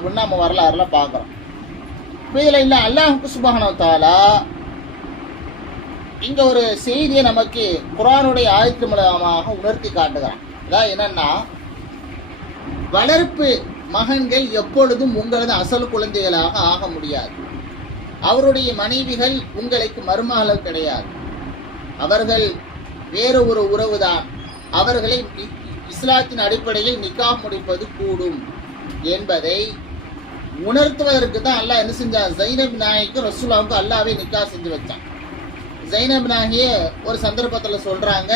அப்படின்னு நம்ம வரலாறுல பார்க்குறோம். இப்போ இதில் இல்லை அல்லாஹ் சுப்ஹானஹு வ தஆலா இங்கே ஒரு செய்தியை நமக்கு குர்ஆனுடைய ஆயத்து மூலமாக உணர்த்தி காட்டுகிறான். அதாவது என்னன்னா, வளர்ப்பு மகன்கள் எப்பொழுதும் உங்களது அசல் குழந்தைகளாக ஆக முடியாது. அவருடைய மனைவிகள் உங்களுக்கு மருமகள் கிடையாது. அவர்கள் வேறு ஒரு உறவுதான். அவர்களை இஸ்லாத்தின் அடிப்படையில் நிக்காஹ் முடிப்பது கூடும் என்பதை உணர்த்துவதற்கு தான் அல்லாஹ் என்ன செஞ்சான், ஜைனப் நாயிக்கும் ரசூலுல்லாஹ்வுக்கும் அல்லாஹ்வே நிக்காஹ் செஞ்சு வச்சான். ஜைனப் நாயிய ஒரு சந்தர்ப்பத்தில் சொல்றாங்க,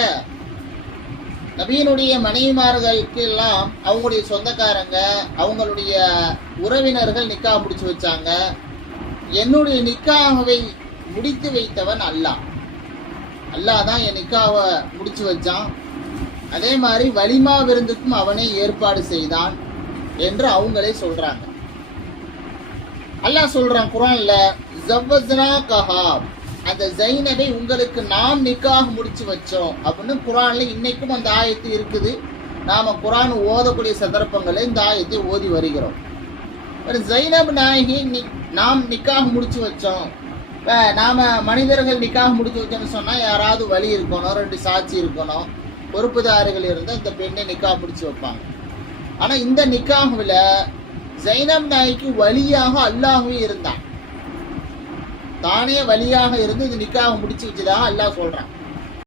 நபியினுடைய மனைவிமார்களுக்கு எல்லாம் அவங்களுடைய சொந்தக்காரங்க அவங்களுடைய உறவினர்கள் நிக்காஹ் முடிச்சு வச்சாங்க. என்னுடைய நிக்காஹை முடித்து வைத்தவன் அல்லாஹ். அல்லாஹ் தான் என் நிக்காவை முடிச்சு வச்சான். அதே மாதிரி வலிமா விருந்துக்கும் அவனே ஏற்பாடு செய்தான் என்று அவங்களே சொல்றாங்க. அல்லாஹ் சொல்றான் குர்ஆன்ல, ஜவ்வஸ்னா கஹா, அந்த ஜைனபை உங்களுக்கு நாம் நிக்காஹ் முடிச்சு வச்சோம் அப்படின்னு குர்ஆன்ல இன்னைக்கும் அந்த ஆயத்து இருக்குது. நாம குர்ஆன் ஓதக்கூடிய சந்தர்ப்பங்களில் இந்த ஆயத்தை ஓதி வருகிறோம். ஜைனப் நாயகி நாம் நிக்காஹ் முடிச்சு வச்சோம். நாம மனிதர்கள் நிக்காஹ் முடிச்சு வச்சோம்னு சொன்னா யாராவது வழி இருக்கணும், 2 சாட்சி இருக்கணும், பொறுப்புதாரிகள் இருந்தால் இந்த பெண்ணை நிக்காஹ் முடிச்சு வைப்பாங்க. ஆனா இந்த நிக்காஹ்ல ஜைனப் நாய்க்கு வழியாக அல்லாஹ்வே இருந்தான். தானே வழியாக இருந்து இந்த நிக்காஹ் முடிச்சு வச்சதாக அல்லாஹ் சொல்றான்.